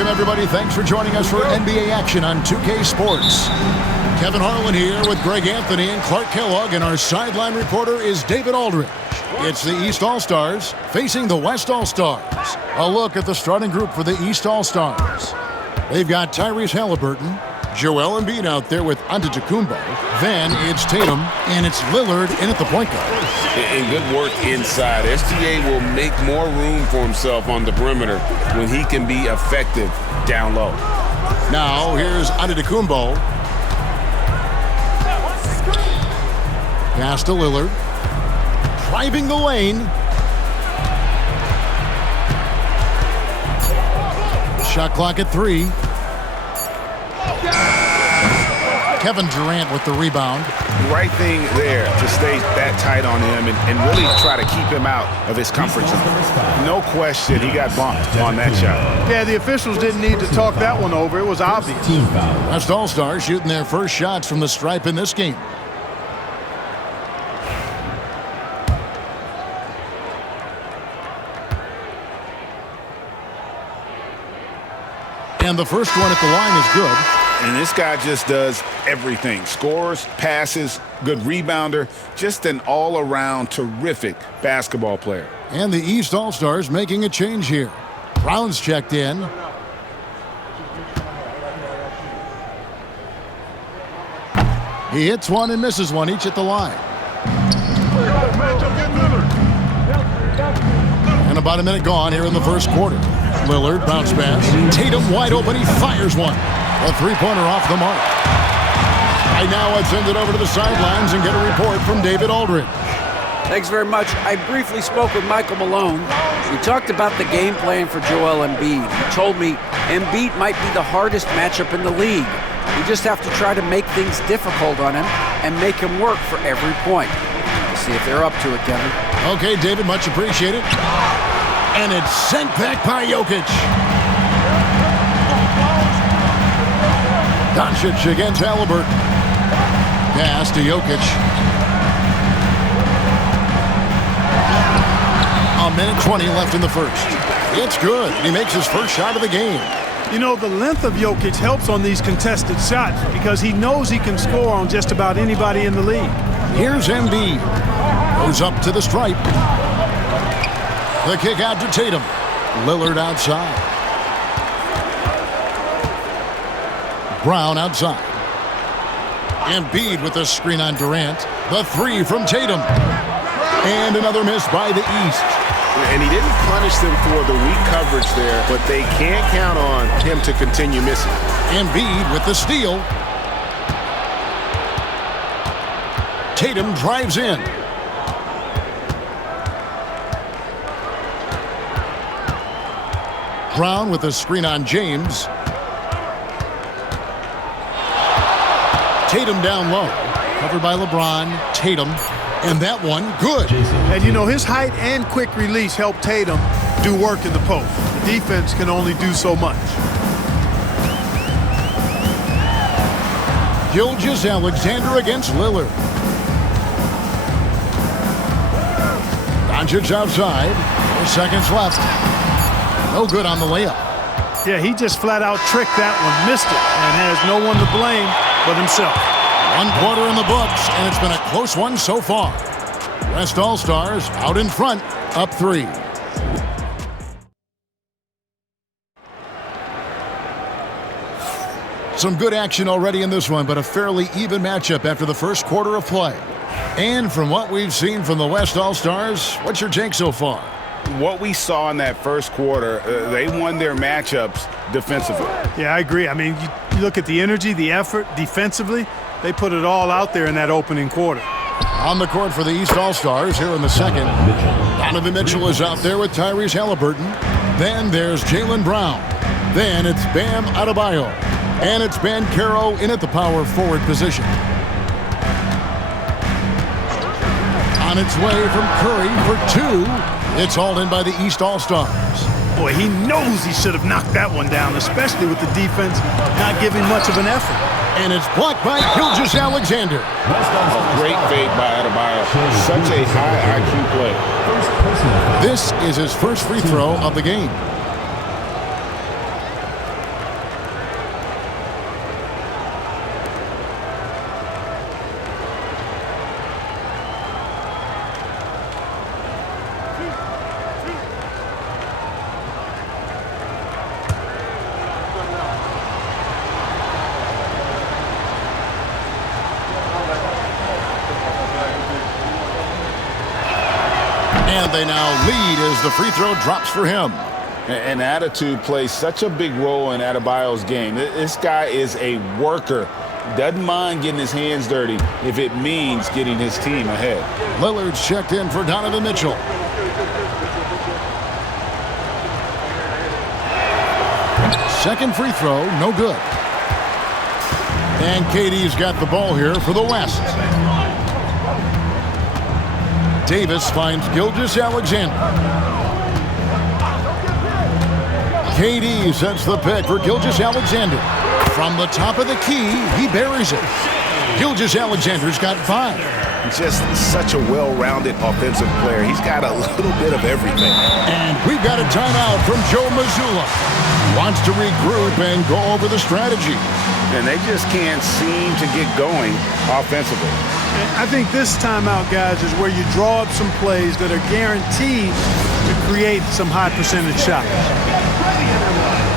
Welcome, everybody. Thanks for joining us for NBA action on 2K Sports. Kevin Harlan here with Greg Anthony and Clark Kellogg, and our sideline reporter is David Aldridge. It's the East All-Stars facing the West All-Stars. A look at the starting group for the East All-Stars. They've got Tyrese Halliburton, Joel Embiid out there with Antetokounmpo. Then it's Tatum, and it's Lillard in at the point guard. And good work inside. SGA will make more room for himself on the perimeter when he can be effective down low. Now here's Antetokounmpo. Pass to Lillard. Driving the lane. Shot clock at 3. Kevin Durant with the rebound. Right thing there to stay that tight on him and really try to keep him out of his comfort zone. No question, he got bumped on that shot. Yeah, the officials didn't need to talk that one over. It was obvious. West All-Stars shooting their first shots from the stripe in this game. And the first one at the line is good. And this guy just does everything. Scores, passes, good rebounder. Just an all-around terrific basketball player. And the East All-Stars making a change here. Brown's checked in. He hits one and misses one, each at the line. And about a minute gone here in the first quarter. Lillard, bounce pass. Tatum wide open, he fires one. A three-pointer off the mark. Right now, let's send it over to the sidelines and get a report from David Aldridge. Thanks very much. I briefly spoke with Michael Malone. We talked about the game plan for Joel Embiid. He told me Embiid might be the hardest matchup in the league. We just have to try to make things difficult on him and make him work for every point. We'll see if they're up to it, Kevin. Okay, David, much appreciated. And it's sent back by Jokic. Doncic against Halliburton. Pass to Jokic. A minute 20 left in the first. It's good. He makes his first shot of the game. You know, the length of Jokic helps on these contested shots because he knows he can score on just about anybody in the league. Here's Embiid. Goes up to the stripe. The kick out to Tatum. Lillard outside. Brown outside. Embiid with the screen on Durant. The three from Tatum. And another miss by the East. And he didn't punish them for the weak coverage there, but they can't count on him to continue missing. Embiid with the steal. Tatum drives in. Brown with the screen on James. Tatum down low. Covered by LeBron. Tatum. And that one, good. And, you know, his height and quick release help Tatum do work in the post. The defense can only do so much. Gilgeous-Alexander against Lillard. Doncic outside. 4 seconds left. No good on the layup. Yeah, he just flat out tricked that one, missed it, and has no one to blame but himself. 1 quarter in the books, and it's been a close one so far. West All-Stars out in front, up 3. Some good action already in this one, but a fairly even matchup after the first quarter of play. And from what we've seen from the West All-Stars, what's your take so far? What we saw in that first quarter, they won their matchups defensively. Yeah, I agree. I mean, you look at the energy, the effort defensively, they put it all out there in that opening quarter. On the court for the East All-Stars here in the second. Donovan Mitchell is out there with Tyrese Halliburton. Then there's Jaylen Brown. Then it's Bam Adebayo. And it's Banchero in at the power forward position. On its way from Curry for 2. It's hauled in by the East All-Stars. Boy, he knows he should have knocked that one down, especially with the defense not giving much of an effort. And it's blocked by Gilgeous-Alexander. A great fade by Adebayo. Such a high IQ play. This is his first free throw of the game. And they now lead as the free throw drops for him. And attitude plays such a big role in Adebayo's game. This guy is a worker. Doesn't mind getting his hands dirty if it means getting his team ahead. Lillard's checked in for Donovan Mitchell. Second free throw, no good. And KD's got the ball here for the West. Davis finds Gilgeous-Alexander. KD sets the pick for Gilgeous-Alexander. From the top of the key, he buries it. Gilgeous-Alexander's got 5. Just such a well-rounded offensive player. He's got a little bit of everything. And we've got a timeout from Joe Mazzulla. Wants to regroup and go over the strategy. And they just can't seem to get going offensively. I think this timeout, guys, is where you draw up some plays that are guaranteed to create some high percentage shots.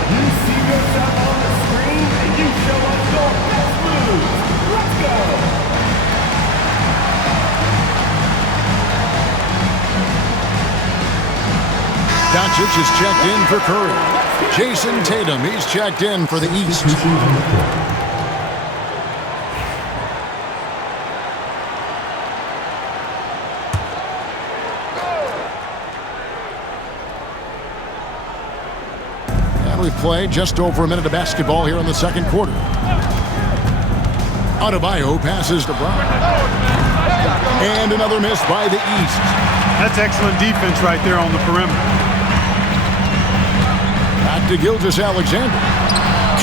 You see yourself on the screen and you show us your best moves. Let's go! Doncic is checked in for Curry. Jason Tatum, he's checked in for the East. And we've played just over a minute of basketball here in the second quarter. Adebayo passes to Brown. And another miss by the East. That's excellent defense right there on the perimeter. Back to Gilgeous-Alexander.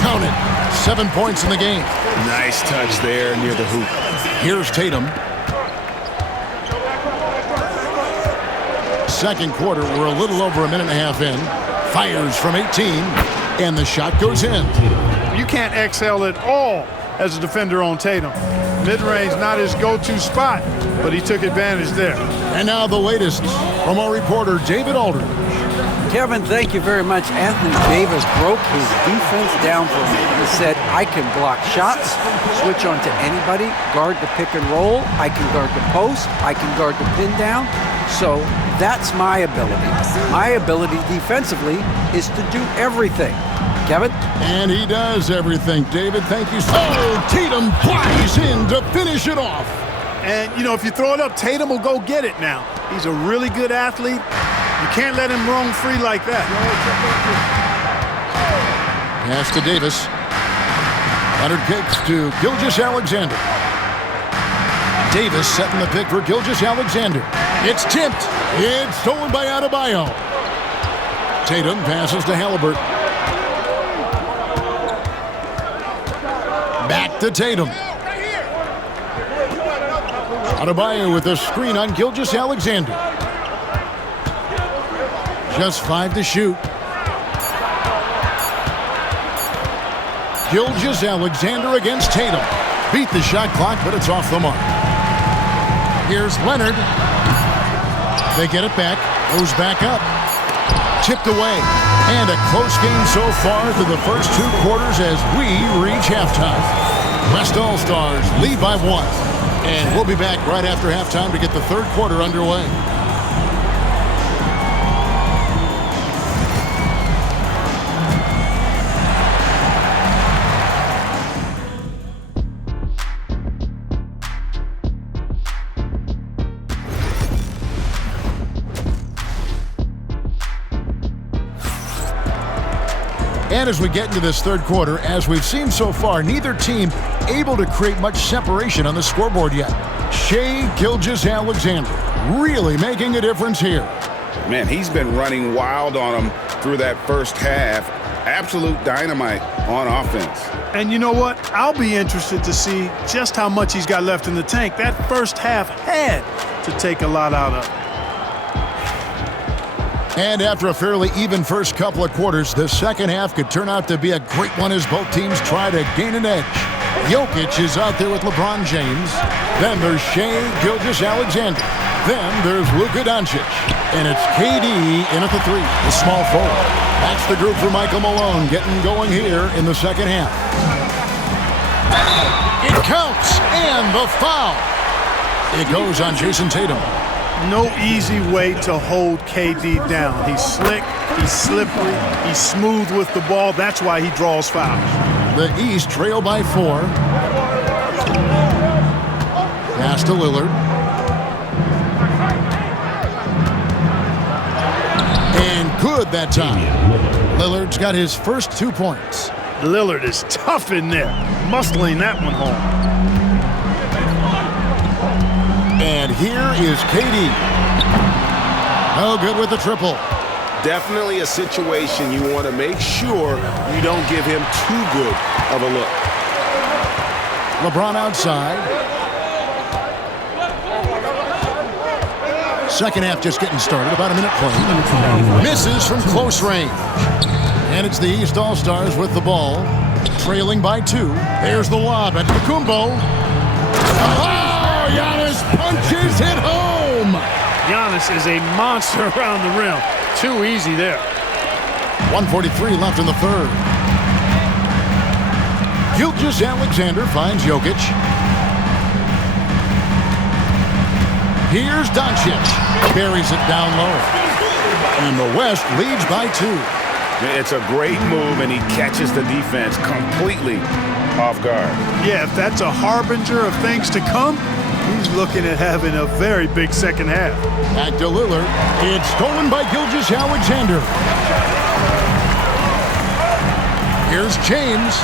Count it. 7 points in the game. Nice touch there near the hoop. Here's Tatum. Second quarter, we're a little over a minute and a half in. Fires from 18, and the shot goes in. You can't excel at all as a defender on Tatum. Mid-range not his go-to spot, but he took advantage there. And now the latest from our reporter, David Aldridge. Kevin, thank you very much. Anthony Davis broke his defense down for me. He said, I can block shots, switch on to anybody, guard the pick and roll, I can guard the post, I can guard the pin down. So that's my ability. My ability defensively is to do everything. Kevin? And he does everything, David. Thank you. Oh, Tatum flies in to finish it off. And, you know, if you throw it up, Tatum will go get it now. He's a really good athlete. You can't let him roam free like that. Pass to Davis. Leonard kicks to Gilgeous-Alexander. Davis setting the pick for Gilgeous-Alexander. It's tipped. It's stolen by Adebayo. Tatum passes to Halliburton. Back to Tatum. Adebayo with a screen on Gilgeous-Alexander. Just 5 to shoot. Gilgeous-Alexander against Tatum. Beat the shot clock, but it's off the mark. Here's Leonard. They get it back. Goes back up. Tipped away. And a close game so far through the first 2 quarters as we reach halftime. West All-Stars lead by 1. And we'll be back right after halftime to get the third quarter underway. And as we get into this third quarter, as we've seen so far, neither team able to create much separation on the scoreboard yet. Shai Gilgeous-Alexander really making a difference here. Man, he's been running wild on him through that first half. Absolute dynamite on offense. And you know what? I'll be interested to see just how much he's got left in the tank. That first half had to take a lot out of it. And after a fairly even first couple of quarters, the second half could turn out to be a great one as both teams try to gain an edge. Jokic is out there with LeBron James. Then there's Shai Gilgeous-Alexander. Then there's Luka Doncic. And it's KD in at the 3, the small forward. That's the group for Michael Malone getting going here in the second half. It counts, and the foul. It goes on Jason Tatum. no easy way to hold KD down. He's slick, he's slippery, he's smooth with the ball. That's why he draws fouls. The East trail by 4. Pass to Lillard. And good that time. Lillard's got his first 2 points. Lillard is tough in there, muscling that one home. And here is KD. Oh, good with the triple. Definitely a situation you want to make sure you don't give him too good of a look. LeBron outside. Second half just getting started, about a minute played. Misses from close range. And it's the East All-Stars with the ball, trailing by 2. There's the lob at Kumbo. Oh, Giannis punches it home. Giannis is a monster around the rim. Too easy there. 1:43 left in the third. Gilgeous-Alexander finds Jokic. Here's Doncic. Buries it down low. And the West leads by 2. It's a great move, and he catches the defense completely off guard. Yeah, if that's a harbinger of things to come, he's looking at having a very big second half. Back to Lillard. It's stolen by Gilgeous-Alexander. Here's James.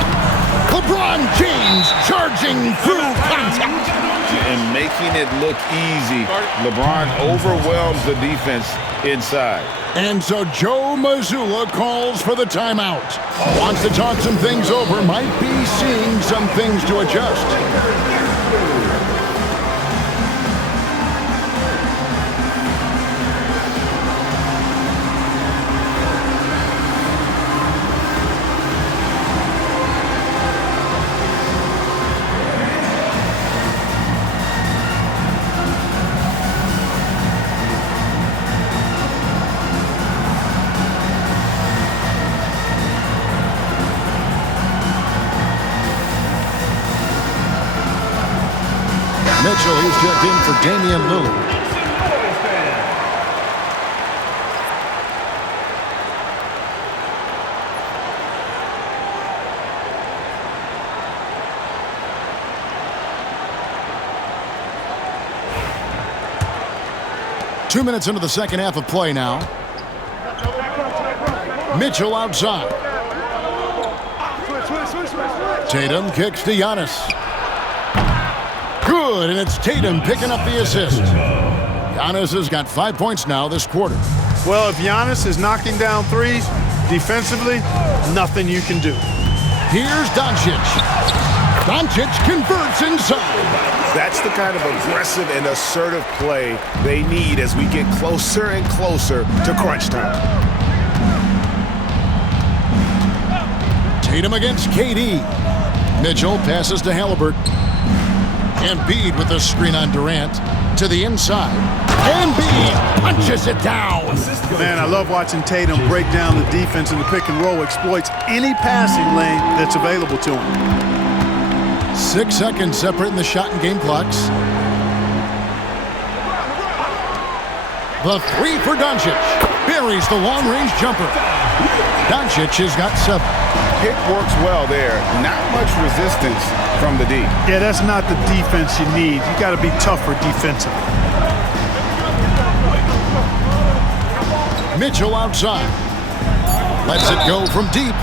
LeBron James charging through contact. And making it look easy. LeBron overwhelms the defense inside. And so Joe Mazzulla calls for the timeout. Wants to talk some things over. Might be seeing some things to adjust. Mitchell, he's checked in for Damian Lillard. Two minutes into the second half of play now. Mitchell outside. Tatum kicks to Giannis. Good, and it's Tatum picking up the assist. Giannis has got 5 points now this quarter. Well, if Giannis is knocking down threes, defensively, nothing you can do. Here's Doncic. Doncic converts inside. That's the kind of aggressive and assertive play they need as we get closer and closer to crunch time. Tatum against KD. Mitchell passes to Halliburton. Embiid with the screen on Durant to the inside. Embiid punches it down. Man, I love watching Tatum break down the defense in the pick and roll, exploits any passing lane that's available to him. 6 seconds separating the shot and game clocks. The three for Doncic. Buries the long-range jumper. Doncic has got 7. Pick works well there. Not much resistance from the D. Yeah, that's not the defense you need. You got to be tougher defensively. Mitchell outside. Lets it go from deep.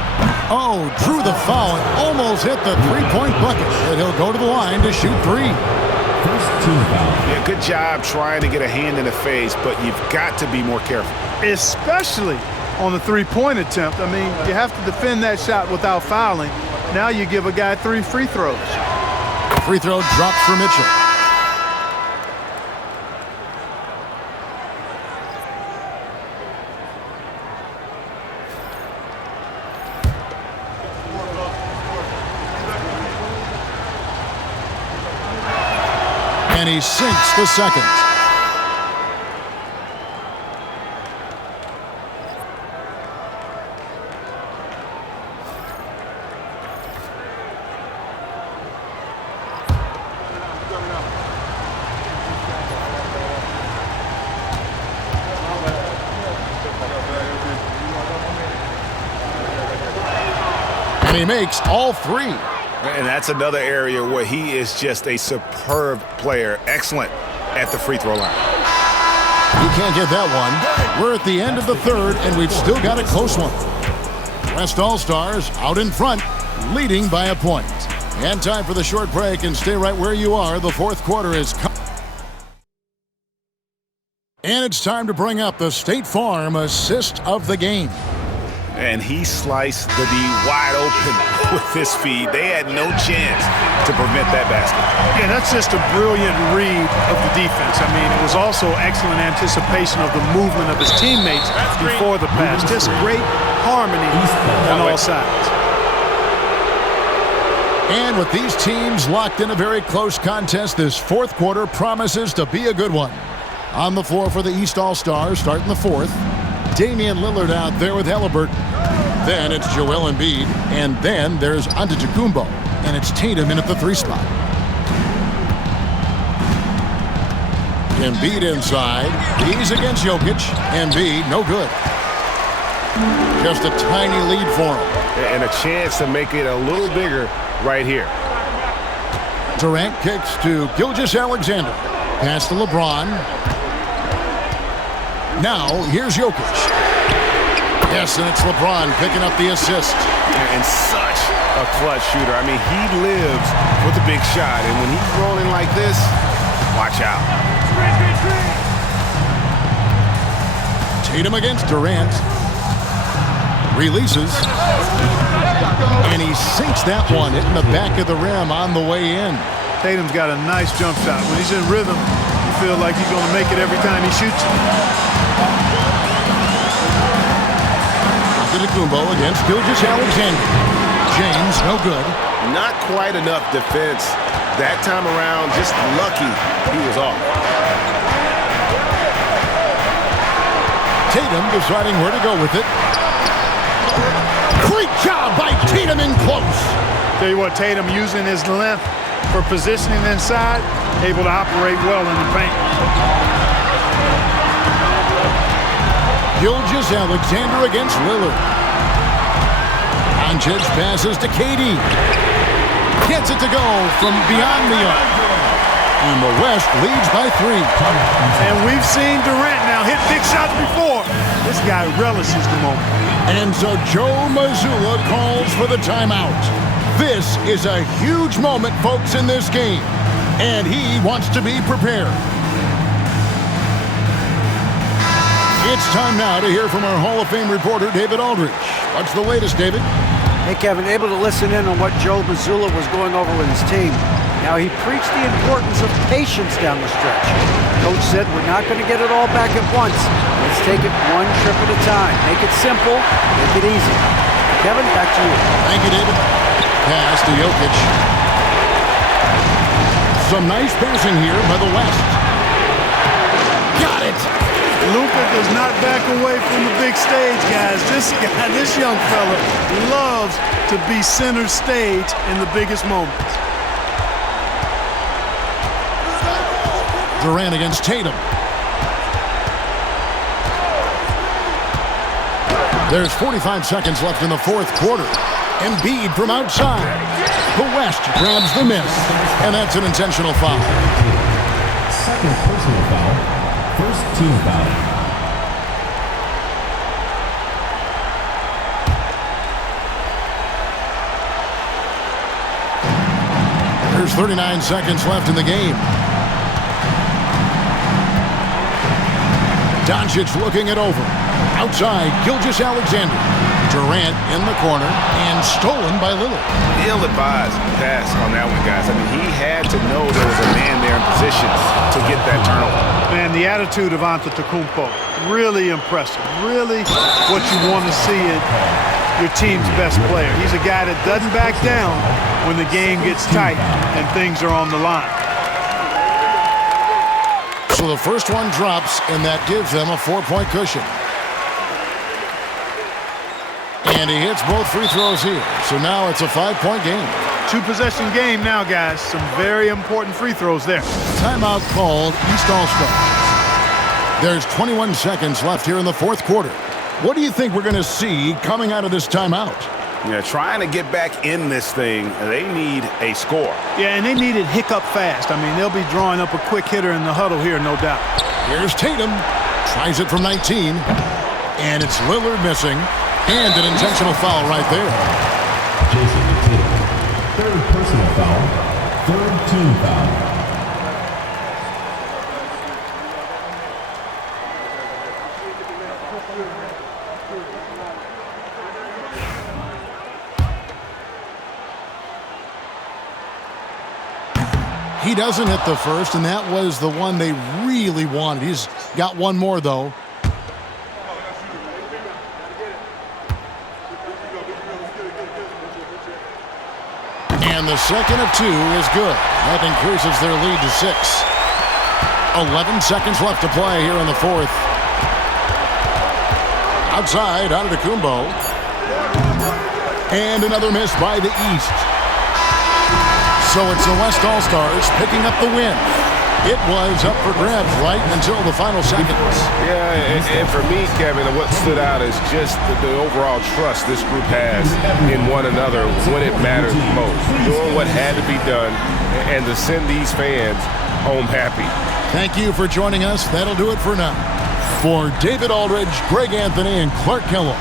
Oh, drew the foul and almost hit the three-point bucket. And he'll go to the line to shoot 3. Yeah, good job trying to get a hand in the face, but you've got to be more careful. Especially on the three-point attempt. I mean, you have to defend that shot without fouling. Now you give a guy 3 free throws. Free throw drops for Mitchell. And he sinks the second. And he makes all three. And that's another area where he is just a superb player. Excellent at the free throw line. You can't get that one. We're at the end of the third, and we've still got a close one. West All-Stars out in front, leading by a point. And time for the short break, and stay right where you are. The fourth quarter is coming. And it's time to bring up the State Farm assist of the game. And he sliced the D wide open with his feed. They had no chance to prevent that basket. Yeah, that's just a brilliant read of the defense. I mean, it was also excellent anticipation of the movement of his teammates before the pass. Just great harmony on all sides. And with these teams locked in a very close contest, this fourth quarter promises to be a good one. On the floor for the East All-Stars, starting the fourth. Damian Lillard out there with Halliburton. Then it's Joel Embiid. And then there's Antetokounmpo. And it's Tatum in at the 3 spot. Embiid inside. He's against Jokic. Embiid, no good. Just a tiny lead for him. And a chance to make it a little bigger right here. Durant kicks to Gilgeous-Alexander. Pass to LeBron. Now, here's Jokic. Yes, and it's LeBron picking up the assist. And such a clutch shooter. I mean, he lives for the big shot. And when he's rolling like this, watch out. Tatum against Durant. Releases. And he sinks that one, hitting the back of the rim on the way in. Tatum's got a nice jump shot. When he's in rhythm, you feel like he's going to make it every time he shoots. Antetokounmpo against Gilgeous-Alexander. James, no good. Not quite enough defense that time around. Just lucky he was off. Tatum deciding where to go with it. Great job by Tatum in close. Tell you what, Tatum using his length for positioning inside, able to operate well in the paint. Gilgeous-Alexander against Lillard. Doncic passes to KD. Gets it to go from beyond the arc. And the West leads by 3. And we've seen Durant now hit big shots before. This guy relishes the moment. And so Joe Mazzulla calls for the timeout. This is a huge moment, folks, in this game. And he wants to be prepared. It's time now to hear from our Hall of Fame reporter, David Aldridge. What's the latest, David? Hey, Kevin, able to listen in on what Joe Mazzulla was going over with his team. Now, he preached the importance of patience down the stretch. Coach said, we're not going to get it all back at once. Let's take it one trip at a time. Make it simple, make it easy. Kevin, back to you. Thank you, David. Pass to Jokic. Some nice passing here by the West. Got it! Luka does not back away from the big stage, guys. This guy, this young fella, loves to be center stage in the biggest moments. Durant against Tatum. There's 45 seconds left in the fourth quarter. Embiid from outside. The West grabs the miss. And that's an intentional foul. Second personal foul. First team foul. There's 39 seconds left in the game. Doncic looking it over. Outside, Gilgeous-Alexander. Durant in the corner and stolen by Lillard. Ill-advised pass on that one, guys. I mean, he had to know there was a man there in position to get that turnover. Man, the attitude of Antetokounmpo, really impressive. Really what you want to see in your team's best player. He's a guy that doesn't back down when the game gets tight and things are on the line. So the first one drops, and that gives them a 4-point cushion. And he hits both free throws here. So now it's a 5-point game. 2-possession game now, guys. Some very important free throws there. Timeout called East All-Stars. There's 21 seconds left here in the fourth quarter. What do you think we're going to see coming out of this timeout? Yeah, trying to get back in this thing, they need a score. Yeah, and they need it hiccup fast. I mean, they'll be drawing up a quick hitter in the huddle here, no doubt. Here's Tatum. Tries it from 19. And it's Lillard missing. And an intentional foul right there. Jason Tatum. Third personal foul. Third team foul. He doesn't hit the first, and that was the one they really wanted. He's got one more, though. And the second of two is good. That increases their lead to 6. 11 seconds left to play here in the fourth. Outside, Antetokounmpo. And another miss by the East. So it's the West All-Stars picking up the win. It was up for grabs right until the final seconds. Yeah, and for me, Kevin, what stood out is just the overall trust this group has in one another when it matters most. Doing what had to be done and to send these fans home happy. Thank you for joining us. That'll do it for now. For David Aldridge, Greg Anthony, and Clark Kellogg,